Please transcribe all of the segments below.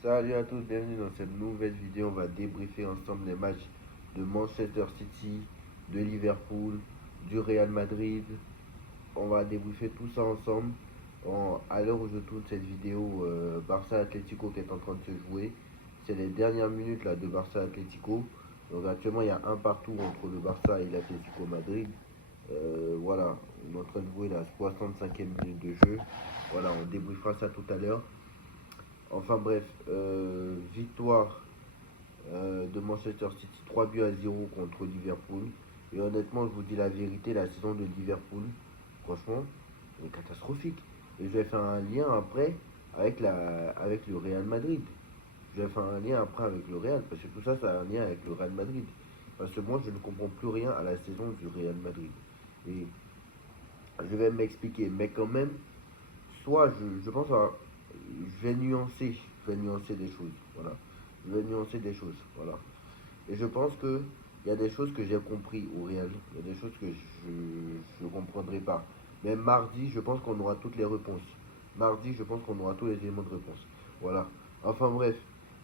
Salut à tous, bienvenue dans cette nouvelle vidéo. On va débriefer ensemble les matchs de Manchester City, de Liverpool, du Real Madrid. On va débriefer tout ça ensemble. À l'heure où je tourne cette vidéo, Barça Atlético qui est en train de se jouer. C'est les dernières minutes là, de Barça Atlético. Donc actuellement, il y a un partout entre le Barça et l'Atlético Madrid. Voilà, on est en train de jouer la 65e minute de jeu. Voilà, on débriefera ça tout à l'heure. Enfin bref, victoire de Manchester City 3 buts à 0 contre Liverpool. Et honnêtement, je vous dis la vérité, la saison de Liverpool, franchement, est catastrophique. Et je vais faire un lien après avec le Real Madrid. Je vais faire un lien après avec le Real, parce que tout ça, ça a un lien avec le Real Madrid. Parce que moi, je ne comprends plus rien à la saison du Real Madrid. Et je vais m'expliquer, mais quand même, soit je pense à, je vais nuancer des choses, voilà. Je vais nuancer des choses, voilà. Et je pense que il y a des choses que j'ai compris au réel, il y a des choses que je ne comprendrai pas. Mais mardi, je pense qu'on aura toutes les réponses. Mardi, je pense qu'on aura tous les éléments de réponse. Voilà. Enfin bref,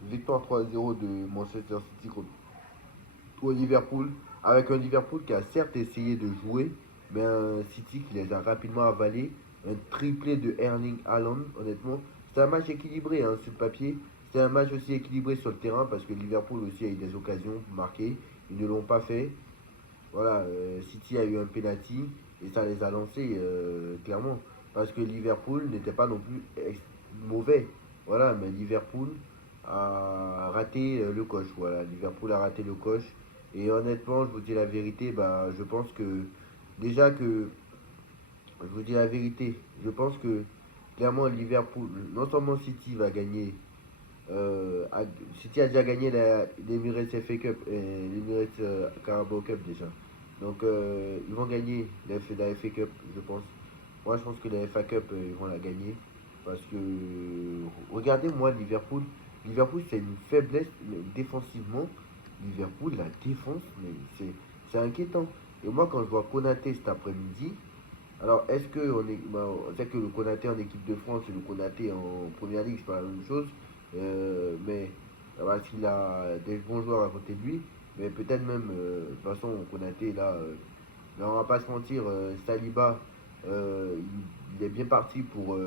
victoire 3-0 de Manchester City contre Liverpool, avec un Liverpool qui a certes essayé de jouer, mais un City qui les a rapidement avalés. Un triplé de Erling Haaland, honnêtement. C'était un match équilibré hein, sur le papier. C'était un match aussi équilibré sur le terrain parce que Liverpool aussi a eu des occasions pour marquer. Ils ne l'ont pas fait. Voilà, City a eu un penalty et ça les a lancés clairement. Parce que Liverpool n'était pas non plus mauvais. Voilà, mais Liverpool a raté le coche. Voilà, Liverpool a raté le coche. Et honnêtement, je vous dis la vérité, bah, je pense que déjà que je vous dis la vérité, je pense que clairement Liverpool, non seulement City va gagner, City a déjà gagné l'Emirates FA Cup et l'Emirates Carabao Cup déjà. Donc ils vont gagner la FA Cup, je pense. Moi je pense que la FA Cup, ils vont la gagner. Parce que, regardez-moi Liverpool. Liverpool c'est une faiblesse, mais défensivement, Liverpool, la défense, mais c'est inquiétant. Et moi quand je vois Konaté cet après-midi, alors, est-ce que on sait que le Konaté en équipe de France et le Konaté en première ligue, c'est pas la même chose, mais parce qu'il a des bons joueurs à côté de lui, mais peut-être même, de toute façon, Konaté là, mais on va pas se mentir, Saliba, il est bien parti pour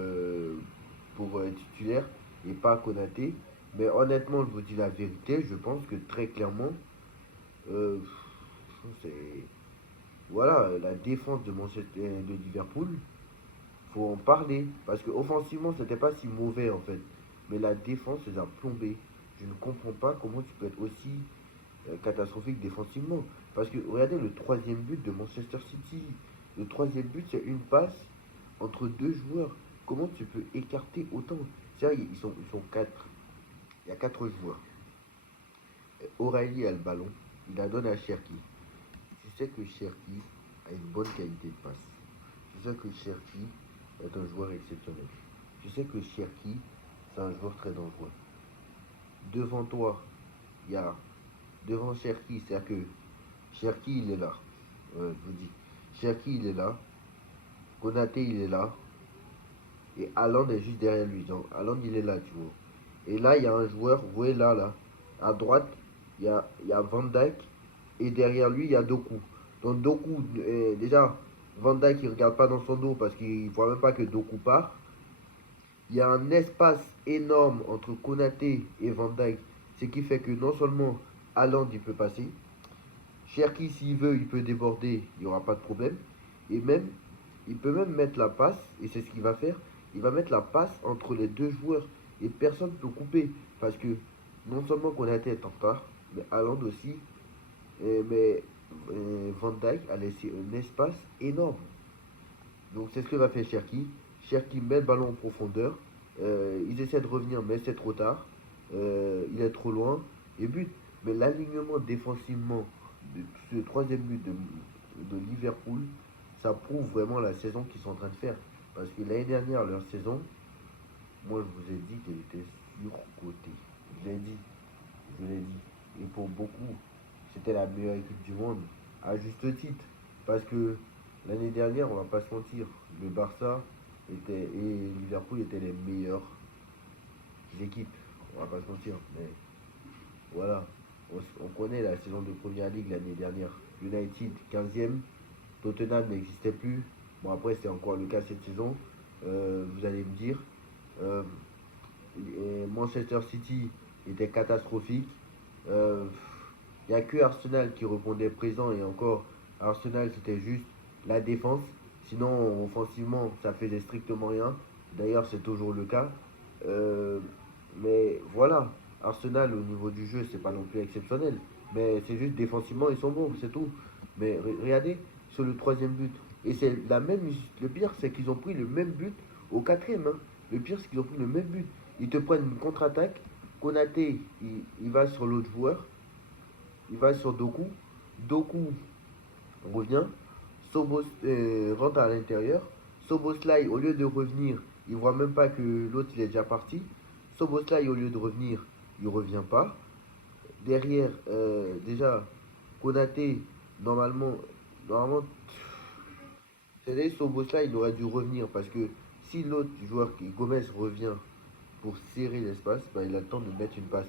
titulaire et pas Konaté. Mais honnêtement, je vous dis la vérité, je pense que très clairement, euh, c'est voilà, la défense de Liverpool, faut en parler. Parce que offensivement, c'était pas si mauvais en fait. Mais la défense les a plombés. Je ne comprends pas comment tu peux être aussi catastrophique défensivement. Parce que regardez le troisième but de Manchester City. Le troisième but, c'est une passe entre deux joueurs. Comment tu peux écarter autant? C'est vrai, ils sont quatre. Il y a quatre joueurs. O'Reilly a le ballon. Il la donne à Cherki. Tu sais que Cherki a une bonne qualité de passe. Tu sais que Cherki est un joueur exceptionnel. Tu sais que Cherki, c'est un joueur très dangereux. Devant toi, il y a. Devant Cherki, c'est-à-dire que Cherki, il est là. Je vous dis. Cherki, il est là. Konaté, il est là. Et Haaland est juste derrière lui. Donc, Haaland, il est là, tu vois. Et là, il y a un joueur, vous voyez là, là. À droite, il y a Van Dijk. Et derrière lui, il y a Doku. Donc, Doku, déjà, Van Dijk, il ne regarde pas dans son dos parce qu'il ne voit même pas que Doku part. Il y a un espace énorme entre Konaté et Van Dijk. Ce qui fait que non seulement Haaland, il peut passer. Cherki, s'il veut, il peut déborder, il n'y aura pas de problème. Et même, il peut même mettre la passe, et c'est ce qu'il va faire. Il va mettre la passe entre les deux joueurs. Et personne ne peut couper. Parce que non seulement Konaté est en retard, mais Haaland aussi. Mais Van Dijk a laissé un espace énorme. Donc c'est ce que va faire Cherki. Cherki met le ballon en profondeur. Ils essaient de revenir, mais c'est trop tard. Il est trop loin. Et but. Mais l'alignement défensivement de ce troisième but de Liverpool, ça prouve vraiment la saison qu'ils sont en train de faire. Parce que l'année dernière, leur saison, moi je vous ai dit qu'elle était surcotée. Je l'ai dit. Je l'ai dit. Et pour beaucoup, c'était la meilleure équipe du monde. À juste titre. Parce que l'année dernière, on va pas se mentir, le Barça et Liverpool étaient les meilleures équipes. on va pas se mentir, mais voilà. On connaît la saison de Première Ligue l'année dernière. United 15e, Tottenham n'existait plus. Bon, après, c'est encore le cas cette saison. Vous allez me dire. Euh, Manchester City était catastrophique. Il n'y a que Arsenal qui répondait présent et encore, Arsenal c'était juste la défense. Sinon, offensivement, ça faisait strictement rien. D'ailleurs, c'est toujours le cas. Euh, mais voilà, Arsenal au niveau du jeu, c'est pas non plus exceptionnel. Mais c'est juste défensivement, ils sont bons, c'est tout. Mais regardez sur le troisième but. Et c'est la même. Le pire, c'est qu'ils ont pris le même but au quatrième. Hein. Le pire, c'est qu'ils ont pris le même but. Ils te prennent une contre-attaque. Konaté, il va sur l'autre joueur. Il va sur Doku. Doku revient. Sobos rentre à l'intérieur. Soboslai, au lieu de revenir, il voit même pas que l'autre il est déjà parti. Soboslai, au lieu de revenir, il revient pas. Derrière, déjà, Konaté, normalement, c'est Soboslai, il aurait dû revenir parce que si l'autre joueur, Gomez, revient pour serrer l'espace, bah, il a le temps de mettre une passe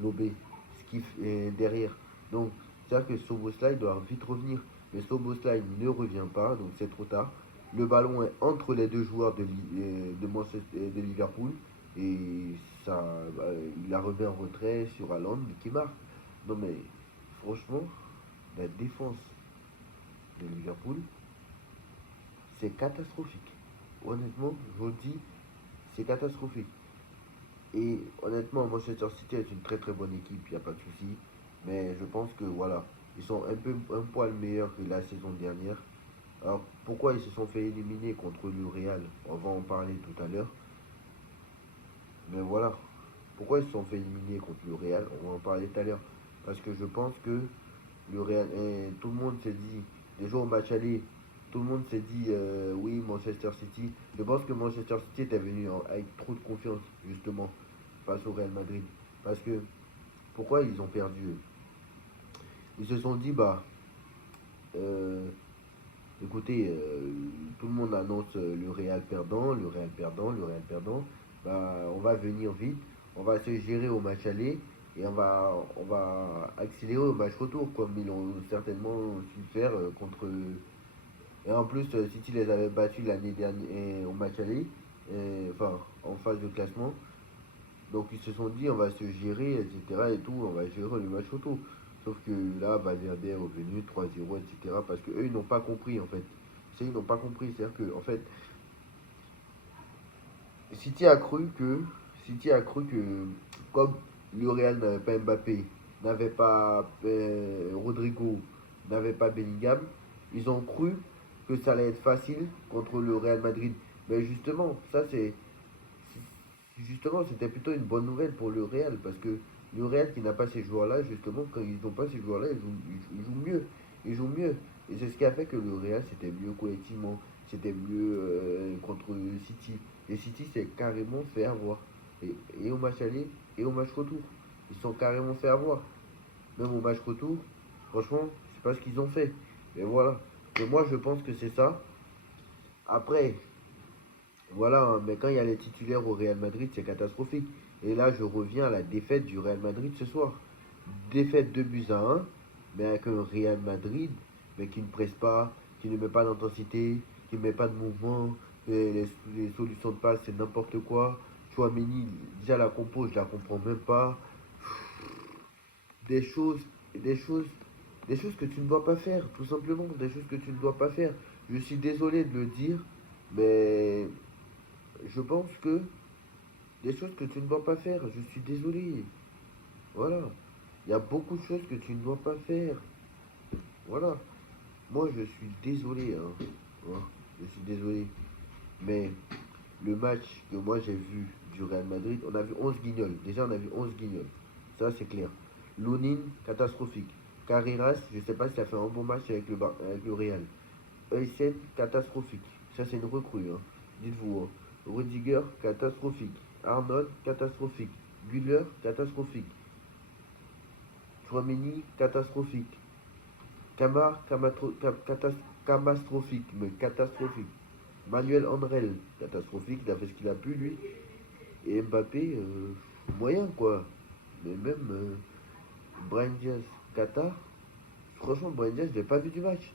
lobée, ce qui est derrière. Donc, c'est-à-dire que Soboslai doit vite revenir. Mais Soboslai ne revient pas, donc c'est trop tard. Le ballon est entre les deux joueurs de Liverpool. Et ça, bah, il la remet en retrait sur Haaland qui marque. Non mais, franchement, la défense de Liverpool, c'est catastrophique. Honnêtement, je vous le dis, c'est catastrophique. Et honnêtement, Manchester City est une très très bonne équipe, il n'y a pas de souci. Mais je pense que voilà, ils sont un poil meilleurs que la saison dernière. Alors pourquoi ils se sont fait éliminer contre le Real? On va en parler tout à l'heure. Mais voilà, pourquoi ils se sont fait éliminer contre le Real? On va en parler tout à l'heure. Parce que je pense que le Real, tout le monde s'est dit, les jours au match aller, tout le monde s'est dit oui, Manchester City. Je pense que Manchester City était venu avec trop de confiance, justement, face au Real Madrid. Parce que, pourquoi ils ont perdu? Ils se sont dit, bah, euh, écoutez, tout le monde annonce le Real perdant, le Real perdant, le Real perdant. Bah, on va venir vite, on va se gérer au match aller et on va accélérer au match retour, comme ils l'ont certainement su faire contre. Et en plus, City les avait battus l'année dernière au match aller, enfin en phase de classement. Donc ils se sont dit on va se gérer, etc. et tout, on va gérer le match retour. Sauf que là, Valverde est revenu 3-0, etc. Parce qu'eux, ils n'ont pas compris en fait. Ils n'ont pas compris. C'est-à-dire que en fait, City a cru que. City a cru que comme le Real n'avait pas Mbappé, n'avait pas Rodrigo, n'avait pas Bellingham, ils ont cru que ça allait être facile contre le Real Madrid. Mais justement, justement, c'était plutôt une bonne nouvelle pour le Real parce que le Real qui n'a pas ces joueurs-là, justement, quand ils n'ont pas ces joueurs-là, ils jouent mieux. Ils jouent mieux. Et c'est ce qui a fait que le Real c'était mieux collectivement, c'était mieux contre City. Et City s'est carrément fait avoir. Et au match aller et au match retour. Ils se sont carrément fait avoir. Même au match retour, franchement, c'est pas ce qu'ils ont fait. Mais voilà. Mais moi je pense que c'est ça. Après, voilà, hein, mais quand il y a les titulaires au Real Madrid, c'est catastrophique. Et là, je reviens à la défaite du Real Madrid ce soir. Défaite 2 buts à 1, mais avec un Real Madrid, mais qui ne presse pas, qui ne met pas d'intensité, qui ne met pas de mouvement. Les solutions de passe, c'est n'importe quoi. Chouameni, déjà la compo, je la comprends même pas. Des choses, des choses, des choses que tu ne dois pas faire, tout simplement. Des choses que tu ne dois pas faire. Je suis désolé de le dire, mais je pense que des choses que tu ne dois pas faire. Je suis désolé. Voilà. Il y a beaucoup de choses que tu ne dois pas faire. Voilà. Moi, je suis désolé. Hein. Hein. Je suis désolé. Mais le match que moi j'ai vu du Real Madrid, on a vu 11 guignols. Déjà, on a vu 11 guignols. Ça, c'est clair. Lunin, catastrophique. Carreras, je ne sais pas s'il a fait un bon match avec le Real. Eysen, catastrophique. Ça, c'est une recrue. Hein. Dites-vous. Hein. Rudiger, catastrophique. Arnold, catastrophique. Güller, catastrophique. Chouameni, catastrophique. Camar, catastrophique, mais catastrophique. Manuel Andrel, catastrophique, il a fait ce qu'il a pu, lui. Et Mbappé, moyen quoi. Mais même Brahim Diaz, Qatar, franchement, Brahim Diaz, je l'ai pas vu du match.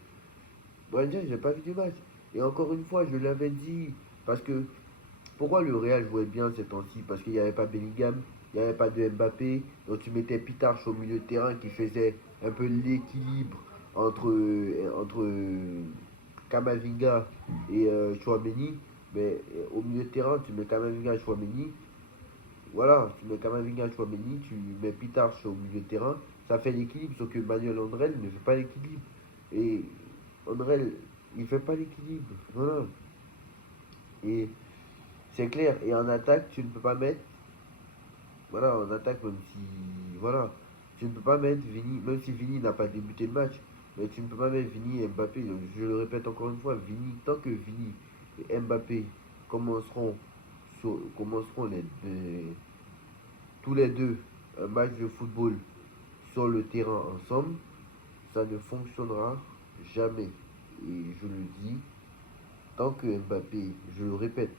Brahim Diaz, je l'ai pas vu du match. Et encore une fois, je l'avais dit, parce que pourquoi le Real jouait bien ces temps-ci? Parce qu'il n'y avait pas Bellingham, il n'y avait pas de Mbappé, donc tu mettais Pitarch au milieu de terrain qui faisait un peu l'équilibre entre Kamavinga et Chouameni. Mais au milieu de terrain, tu mets Kamavinga et Chouameni. Voilà, tu mets Kamavinga et Chouameni, tu mets Pitarch au milieu de terrain. Ça fait l'équilibre, sauf que Manuel Andrel ne fait pas l'équilibre. Et Andrel, il fait pas l'équilibre. Voilà. Et c'est clair. Et en attaque, tu ne peux pas mettre. Voilà, en attaque, même si. Voilà. Tu ne peux pas mettre Vini, même si Vini n'a pas débuté le match. Mais tu ne peux pas mettre Vini et Mbappé. Donc, je le répète encore une fois, Vini, tant que Vini et Mbappé commenceront, commenceront tous les deux un match de football sur le terrain ensemble, ça ne fonctionnera jamais. Et je le dis, tant que Mbappé, je le répète,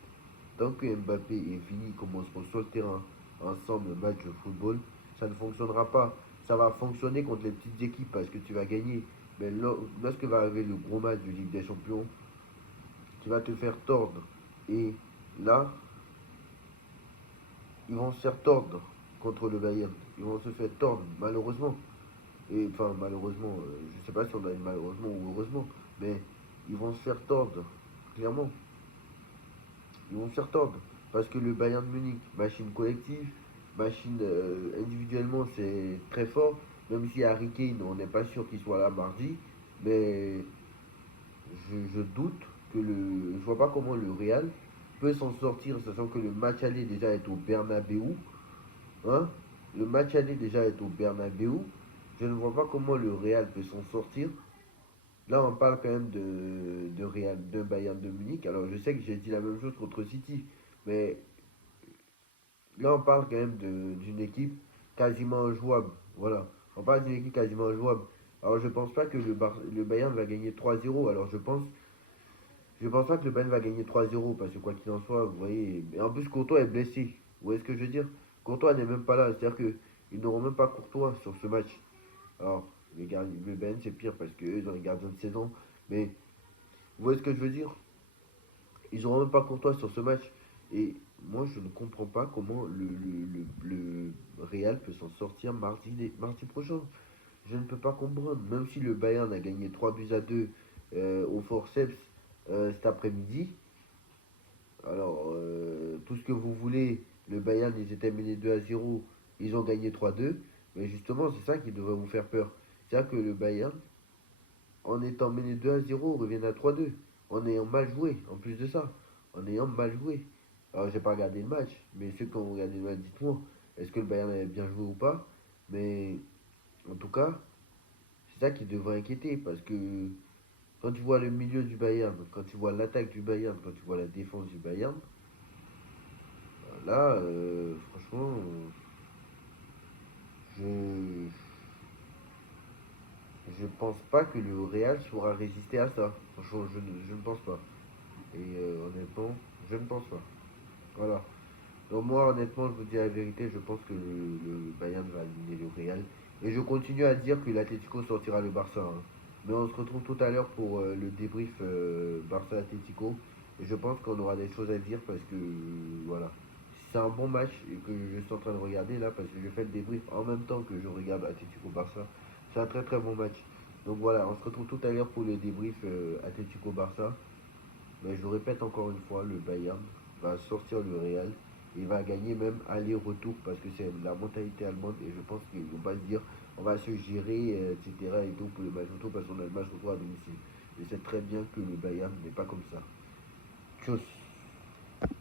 tant que Mbappé et Vini commenceront sur le terrain ensemble le match de football, ça ne fonctionnera pas. Ça va fonctionner contre les petites équipes parce que tu vas gagner. Mais lorsque va arriver le gros match de Ligue des Champions, tu vas te faire tordre. Et là, ils vont se faire tordre contre le Bayern. Ils vont se faire tordre, malheureusement. Et enfin, malheureusement, je ne sais pas si on a une malheureusement ou heureusement, mais ils vont se faire tordre, clairement. Ils vont se faire tordre. Parce que le Bayern de Munich, machine collective, machine individuellement, c'est très fort. Même si Harry Kane, on n'est pas sûr qu'il soit là mardi. Mais je doute que le. Je vois pas comment le Real peut s'en sortir, sachant que le match aller déjà est au Bernabeu. Hein? Le match aller déjà est au Bernabeu. Je ne vois pas comment le Real peut s'en sortir. Là, on parle quand même de Real, de Bayern de Munich. Alors, je sais que j'ai dit la même chose contre City, mais là, on parle quand même d'une équipe quasiment injouable. Voilà. On parle d'une équipe quasiment injouable. Alors, je pense pas que le Bayern va gagner 3-0. Alors, je pense pas que le Bayern va gagner 3-0 parce que quoi qu'il en soit, vous voyez. Et en plus, Courtois est blessé. Vous voyez ce que je veux dire? Courtois n'est même pas là. C'est-à-dire qu'ils n'auront même pas Courtois sur ce match. Alors, le Bayern, c'est pire parce qu'eux, ils ont les gardiens de saison. Mais vous voyez ce que je veux dire? Ils n'auront même pas Courtois sur ce match. Et moi, je ne comprends pas comment le Real peut s'en sortir mardi prochain. Je ne peux pas comprendre. Même si le Bayern a gagné 3 buts à 2 au forceps cet après-midi. Alors, tout ce que vous voulez, le Bayern, ils étaient menés 2-0. Ils ont gagné 3-2. Mais justement, c'est ça qui devrait vous faire peur. C'est-à-dire que le Bayern, en étant mené 2-0, reviennent à 3-2. En ayant mal joué, en plus de ça. En ayant mal joué. Alors, j'ai pas regardé le match, mais ceux qui ont regardé le match, dites-moi, est-ce que le Bayern avait bien joué ou pas? Mais en tout cas, c'est ça qui devrait inquiéter, parce que quand tu vois le milieu du Bayern, quand tu vois l'attaque du Bayern, quand tu vois la défense du Bayern, là, franchement, je, je pense pas que le Real saura résister à ça. Franchement, je ne pense pas. Et honnêtement, je ne pense pas. Voilà. Donc moi, honnêtement, je vous dis la vérité, je pense que le Bayern va éliminer le Real. Et je continue à dire que l'Atlético sortira le Barça, hein. Mais on se retrouve tout à l'heure pour le débrief Barça-Atlético. Et je pense qu'on aura des choses à dire parce que, voilà. C'est un bon match et que je suis en train de regarder là parce que je fais le débrief en même temps que je regarde Atlético-Barça. C'est un très très bon match. Donc voilà, on se retrouve tout à l'heure pour le débrief Atlético-Barça. Mais je répète encore une fois, le Bayern va sortir le Real. Il va gagner même aller-retour parce que c'est la mentalité allemande et je pense qu'ils ne vont pas se dire on va se gérer, etc. et tout pour le match retour parce qu'on a le match retour à domicile. Et c'est très bien que le Bayern n'est pas comme ça. Tchuss.